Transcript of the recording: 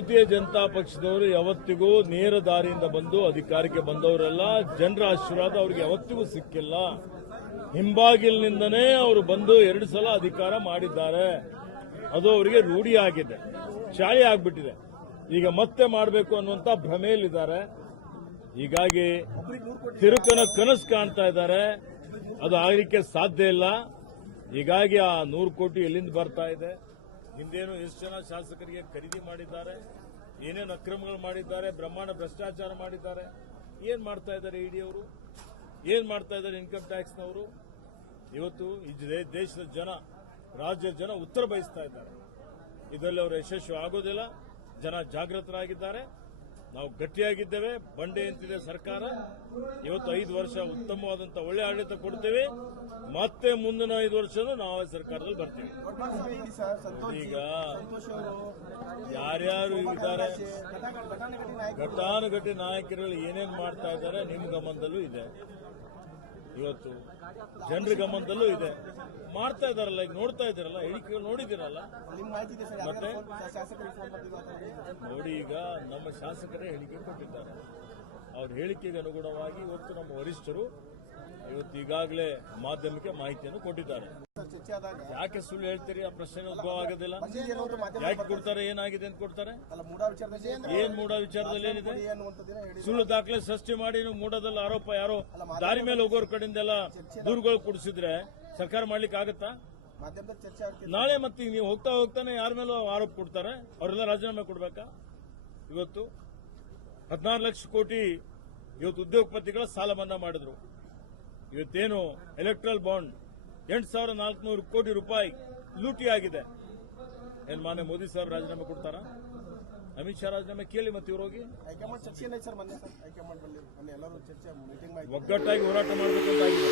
ಭಾರತೀಯ ಜನತಾ ಪಕ್ಷದವರು ಯಾವತ್ತಿಗೂ ನೇರ ದಾರಿಯಿಂದ ಬಂದು ಅಧಿಕಾರಕ್ಕೆ ಬಂದವರೆಲ್ಲ, ಜನರ ಆಶೀರ್ವಾದ ಅವ್ರಿಗೆ ಯಾವತ್ತಿಗೂ ಸಿಕ್ಕಿಲ್ಲ. ಹಿಂಬಾಗಿಲಿನಿಂದನೇ ಅವರು ಬಂದು ಎರಡು ಸಲ ಅಧಿಕಾರ ಮಾಡಿದ್ದಾರೆ. ಅದು ಅವರಿಗೆ ರೂಢಿಯಾಗಿದೆ ಚಾಳಿ ಆಗ್ಬಿಟ್ಟಿದೆ. ಈಗ ಮತ್ತೆ ಮಾಡಬೇಕು ಅನ್ನುವಂತ ಭ್ರಮೆಯಲ್ಲಿದ್ದಾರೆ. ಹೀಗಾಗಿ ತಿರುಕನ ಕನಸು ಕಾಣ್ತಾ ಇದ್ದಾರೆ. ಅದು ಆಗಲಿಕ್ಕೆ ಸಾಧ್ಯ ಇಲ್ಲ. ಹೀಗಾಗಿ ಆ ನೂರು ಕೋಟಿ ಎಲ್ಲಿಂದ ಬರ್ತಾ ಇದೆ? ಹಿಂದೇನು ಎಷ್ಟು ಜನ ಶಾಸಕರಿಗೆ ಖರೀದಿ ಮಾಡಿದ್ದಾರೆ, ಏನೇನು ಅಕ್ರಮಗಳು ಮಾಡಿದ್ದಾರೆ, ಬ್ರಹ್ಮಾಂಡ ಭ್ರಷ್ಟಾಚಾರ ಮಾಡಿದ್ದಾರೆ, ಏನ್ ಮಾಡ್ತಾ ಇದ್ದಾರೆ ಇಡಿ ಅವರು ಏನ್ ಮಾಡ್ತಾ ಇದ್ದಾರೆ ಇನ್ಕಮ್ ಟ್ಯಾಕ್ಸ್ನವರು ಇವತ್ತು ಈ ದೇಶದ ಜನ, ರಾಜ್ಯದ ಜನ ಉತ್ತರ ಬಯಸ್ತಾ ಇದ್ದಾರೆ. ಇದರಲ್ಲಿ ಅವರು ಯಶಸ್ವಿ ಆಗೋದಿಲ್ಲ, ಜನ ಜಾಗೃತರಾಗಿದ್ದಾರೆ. ನಾವು ಗಟ್ಟಿಯಾಗಿದ್ದೇವೆ. ಬಂಡೆ ಅಂತಿದೆ ಸರ್ಕಾರ. ಇವತ್ತು ಐದು ವರ್ಷ ಉತ್ತಮವಾದಂತ ಒಳ್ಳೆ ಆಡಳಿತ ಕೊಡ್ತೇವೆ. ಮತ್ತೆ ಮುಂದಿನ ಐದು ವರ್ಷನೂ ನಾವೇ ಸರ್ಕಾರದಲ್ಲಿ ಬರ್ತೀವಿ. ಈಗ ಯಾರ್ಯಾರು ಇದ್ದಾರೆ? ಘಟಾನುಘಟಿ ನಾಯಕರುಗಳು ಏನೇನ್ ಮಾಡ್ತಾ ಇದ್ದಾರೆ? ನಿಮ್ಮ ಗಮನದಲ್ಲೂ ಇದೆ. ಇವತ್ತು ಜನರ ಗಮನದಲ್ಲೂ ಇದೆ. ಮಾಡ್ತಾ ಇದಾರಲ್ಲ, ಈಗ ನೋಡ್ತಾ ಇದ್ದೀರಲ್ಲ ಹೇಳಿಕೆ ನೋಡಿದಿರಲ್ಲ ಮತ್ತೆ? ನೋಡಿ ಈಗ ನಮ್ಮ ಶಾಸಕರೇ ಹೇಳಿಕೆ ಕೊಟ್ಟಿದ್ದಾರೆ. ಅವ್ರ ಹೇಳಿಕೆಗೆ ಅನುಗುಣವಾಗಿ ಇವತ್ತು ನಮ್ಮ ವರಿಷ್ಠರು ಇವತ್ತು ಈಗಾಗಲೇ ಮಾಧ್ಯಮಕ್ಕೆ ಮಾಹಿತಿಯನ್ನು ಕೊಟ್ಟಿದ್ದಾರೆ. ಚರ್ಚೆ ಆದಾಗ ಯಾಕೆ ಸುಳ್ಳು ಹೇಳ್ತೀರಿ? ಆ ಪ್ರಶ್ನೆ ಉದ್ಭವ ಆಗೋದಿಲ್ಲ. ಮಸೀದಿ ಅನ್ನೋದು ಮಾಧ್ಯಮ ಯಾಕೆ ಕೊಡ್ತಾರೆ? ಏನಾಗಿದೆ ಅಂತ ಕೊಡ್ತಾರೆ? ಅಲ್ಲ ಮೂಡ ವಿಚಾರದಲ್ಲಿ ಏನ್ ಮೂಡ ವಿಚಾರದಲ್ಲಿ ಏನಿದೆ? ಅನ್ನುವಂಥದ್ದೇನೋ ಹೇಳಿ ಸುಳ್ಳು ದಾಖಲೆ ಸೃಷ್ಟಿ ಮಾಡಿ ನೀವು ಮೂಡದಲ್ಲಿ ಆರೋಪ ಯಾರೋ ದಾರಿ ಮೇಲೆ ಹೋಗೋರ್ ಕಡೆಯಿಂದೆಲ್ಲ ದೂರುಗಳು ಕೊಡಿಸಿದ್ರೆ ಸರ್ಕಾರ ಮಾಡ್ಲಿಕ್ಕೆ ಆಗತ್ತಾ? ಮಾಧ್ಯಮದಲ್ಲಿ ಚರ್ಚೆ ಆಗ್ತಿದೆ ನಾಳೆ ಮತ್ತೆ ನೀವು ಹೋಗ್ತಾ ಹೋಗ್ತಾನೆ ಯಾರ ಮೇಲೂ ಆರೋಪ ಕೊಡ್ತಾರೆ? ಅವರೆಲ್ಲ ರಾಜೀನಾಮೆ ಕೊಡ್ಬೇಕಾ? ಇವತ್ತು ಹದಿನಾರು ಲಕ್ಷ ಕೋಟಿ ಇವತ್ತು ಉದ್ಯೋಗಪತಿಗಳ ಸಾಲ ಮನ್ನಾ ಮಾಡಿದ್ರು. ಇವತ್ತೇನು ಎಲೆಕ್ಟ್ರಲ್ ಬಾಂಡ್ ಎಂಟು ಸಾವಿರ ನಾಲ್ಕುನೂರು ಕೋಟಿ ರೂಪಾಯಿ ಲೂಟಿ ಆಗಿದೆ ಏನ್ ಮಾನ್ಯ ಮೋದಿ ಸಾಹೇಬ್ ರಾಜೀನಾಮೆ ಕೊಡ್ತಾರ? ಅಮಿತ್ ಶಾ ರಾಜೀನಾಮೆ ಕೇಳಿ ಮತ್ತೆ ಇವ್ರು ಹೋಗಿ? ಒಗ್ಗಟ್ಟಾಗಿ ಹೋರಾಟ ಮಾಡಬೇಕು ಅಂತ ಆಗಿದೆ.